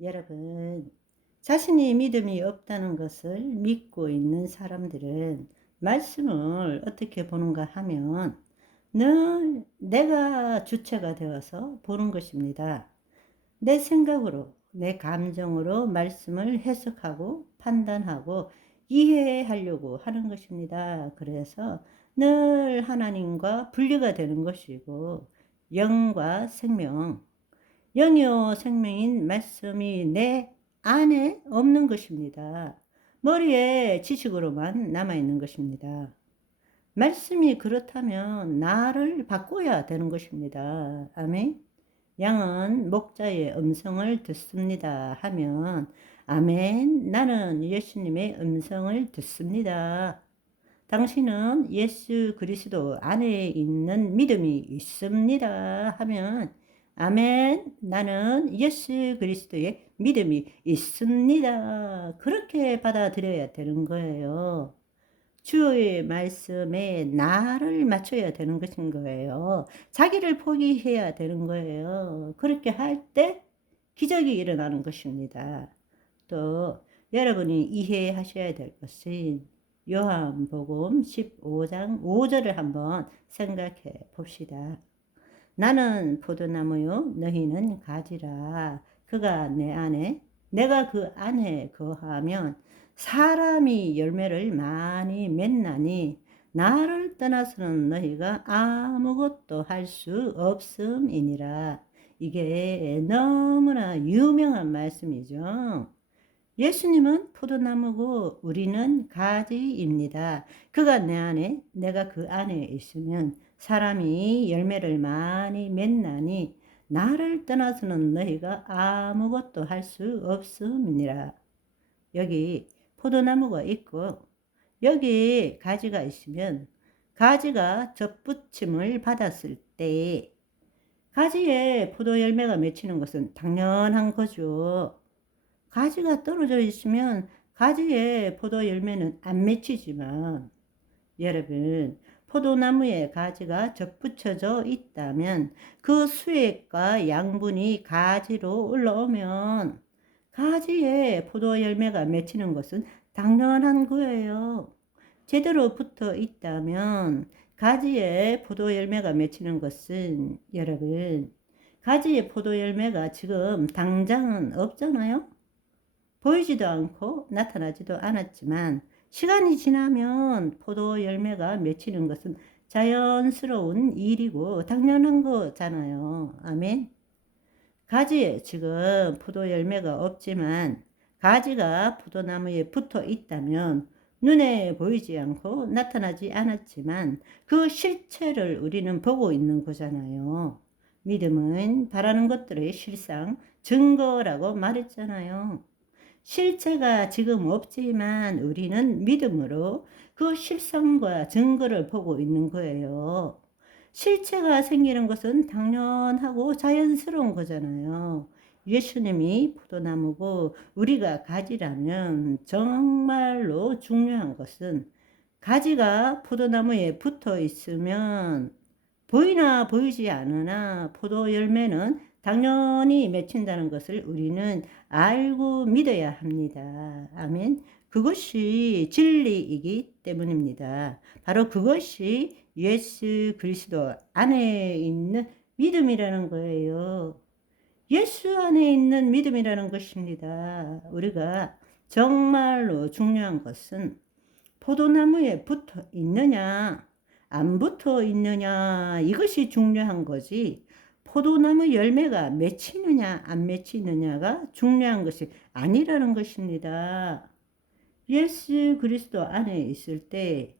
여러분, 자신이 믿음이 없다는 것을 믿고 있는 사람들은 말씀을 어떻게 보는가 하면 늘 내가 주체가 되어서 보는 것입니다. 내 생각으로, 내 감정으로 말씀을 해석하고 판단하고 이해하려고 하는 것입니다. 그래서 늘 하나님과 분리가 되는 것이고 영과 생명, 영이요 생명인 말씀이 내 안에 없는 것입니다. 머리에 지식으로만 남아있는 것입니다. 말씀이 그렇다면 나를 바꿔야 되는 것입니다. 아멘. 양은 목자의 음성을 듣습니다 하면 아멘, 나는 예수님의 음성을 듣습니다. 당신은 예수 그리스도 안에 있는 믿음이 있습니다 하면 아멘, 나는 예수 그리스도의 믿음이 있습니다. 그렇게 받아들여야 되는 거예요. 주의 말씀에 나를 맞춰야 되는 것인 거예요. 자기를 포기해야 되는 거예요. 그렇게 할 때 기적이 일어나는 것입니다. 또 여러분이 이해하셔야 될 것은 요한복음 15장 5절을 한번 생각해 봅시다. 나는 포도나무요 너희는 가지라. 그가 내 안에 내가 그 안에 거하면 사람이 열매를 많이 맺나니 나를 떠나서는 너희가 아무것도 할 수 없음이니라. 이게 너무나 유명한 말씀이죠. 예수님은 포도나무고 우리는 가지입니다. 그가 내 안에 내가 그 안에 있으면 사람이 열매를 많이 맺나니 나를 떠나서는 너희가 아무것도 할 수 없음이니라. 여기 포도나무가 있고 여기 가지가 있으면 가지가 접붙임을 받았을 때 가지에 포도 열매가 맺히는 것은 당연한 거죠. 가지가 떨어져 있으면 가지에 포도 열매는 안 맺히지만 여러분, 포도나무에 가지가 접붙여져 있다면 그 수액과 양분이 가지로 올라오면 가지에 포도 열매가 맺히는 것은 당연한 거예요. 제대로 붙어 있다면 가지에 포도 열매가 맺히는 것은 여러분, 가지에 포도 열매가 지금 당장은 없잖아요. 보이지도 않고 나타나지도 않았지만 시간이 지나면 포도 열매가 맺히는 것은 자연스러운 일이고 당연한 거잖아요. 아멘. 가지에 지금 포도 열매가 없지만 가지가 포도나무에 붙어 있다면 눈에 보이지 않고 나타나지 않았지만 그 실체를 우리는 보고 있는 거잖아요. 믿음은 바라는 것들의 실상, 증거라고 말했잖아요. 실체가 지금 없지만 우리는 믿음으로 그 실상과 증거를 보고 있는 거예요. 실체가 생기는 것은 당연하고 자연스러운 거잖아요. 예수님이 포도나무고 우리가 가지라면 정말로 중요한 것은 가지가 포도나무에 붙어 있으면 보이나 보이지 않으나 포도 열매는 당연히 맺힌다는 것을 우리는 알고 믿어야 합니다. 아멘. 그것이 진리이기 때문입니다. 바로 그것이 예수 그리스도 안에 있는 믿음이라는 거예요. 예수 안에 있는 믿음이라는 것입니다. 우리가 정말로 중요한 것은 포도나무에 붙어 있느냐, 안 붙어 있느냐, 이것이 중요한 거지. 포도나무 열매가 맺히느냐, 안 맺히느냐가 중요한 것이 아니라는 것입니다. 예수 그리스도 안에 있을 때,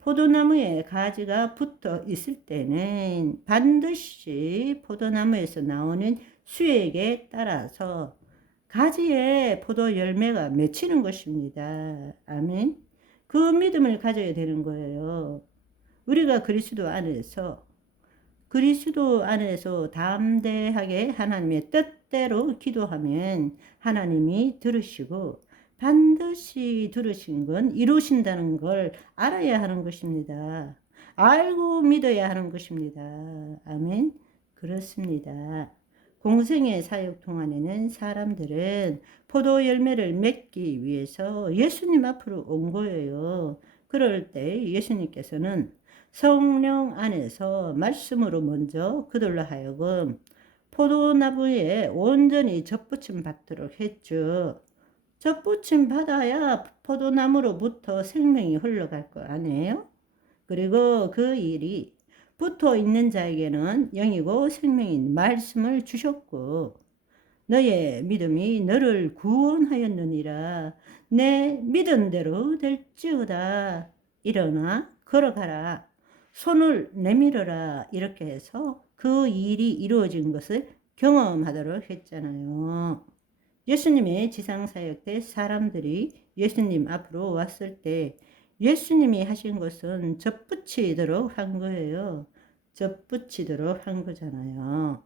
포도나무에 가지가 붙어 있을 때는 반드시 포도나무에서 나오는 수액에 따라서 가지에 포도 열매가 맺히는 것입니다. 아멘. 그 믿음을 가져야 되는 거예요. 우리가 그리스도 안에서 담대하게 하나님의 뜻대로 기도하면 하나님이 들으시고 반드시 들으신 건 이루신다는 걸 알아야 하는 것입니다. 알고 믿어야 하는 것입니다. 아멘. 그렇습니다. 공생의 사역 동안에는 사람들은 포도 열매를 맺기 위해서 예수님 앞으로 온 거예요. 그럴 때 예수님께서는 성령 안에서 말씀으로 먼저 그들로 하여금 포도나무에 온전히 접붙임 받도록 했죠. 접붙임 받아야 포도나무로부터 생명이 흘러갈 거 아니에요? 그리고 그 일이 붙어 있는 자에게는 영이고 생명인 말씀을 주셨고, 너의 믿음이 너를 구원하였느니라. 내 믿은 대로 될지어다. 일어나 걸어가라. 손을 내밀어라. 이렇게 해서 그 일이 이루어진 것을 경험하도록 했잖아요. 예수님의 지상사역 때 사람들이 예수님 앞으로 왔을 때 예수님이 하신 것은 접붙이도록 한 거예요. 접붙이도록 한 거잖아요.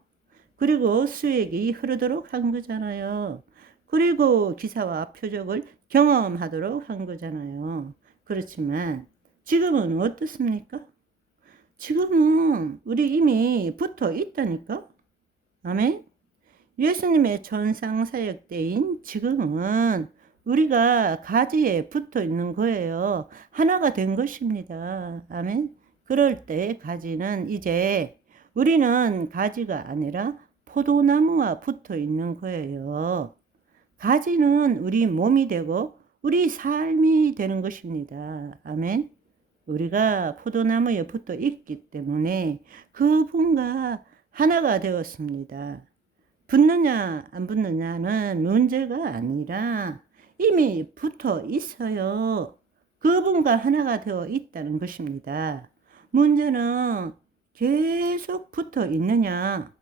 그리고 수액이 흐르도록 한 거잖아요. 그리고 기사와 표적을 경험하도록 한 거잖아요. 그렇지만 지금은 어떻습니까? 지금은 우리 이미 붙어 있다니까? 아멘? 예수님의 전상사역 때인 지금은 우리가 가지에 붙어 있는 거예요. 하나가 된 것입니다. 아멘. 그럴 때 가지는 이제 우리는 가지가 아니라 포도나무와 붙어 있는 거예요. 가지는 우리 몸이 되고 우리 삶이 되는 것입니다. 아멘. 우리가 포도나무에 붙어 있기 때문에 그분과 하나가 되었습니다. 붙느냐 안 붙느냐는 문제가 아니라 이미 붙어 있어요. 그분과 하나가 되어 있다는 것입니다. 문제는 계속 붙어 있느냐,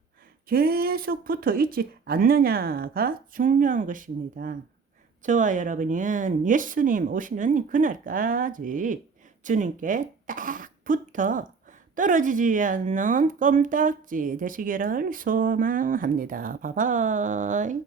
계속 붙어 있지 않느냐가 중요한 것입니다. 저와 여러분은 예수님 오시는 그날까지 주님께 딱 붙어 떨어지지 않는 껌딱지 되시기를 소망합니다. 바이바이.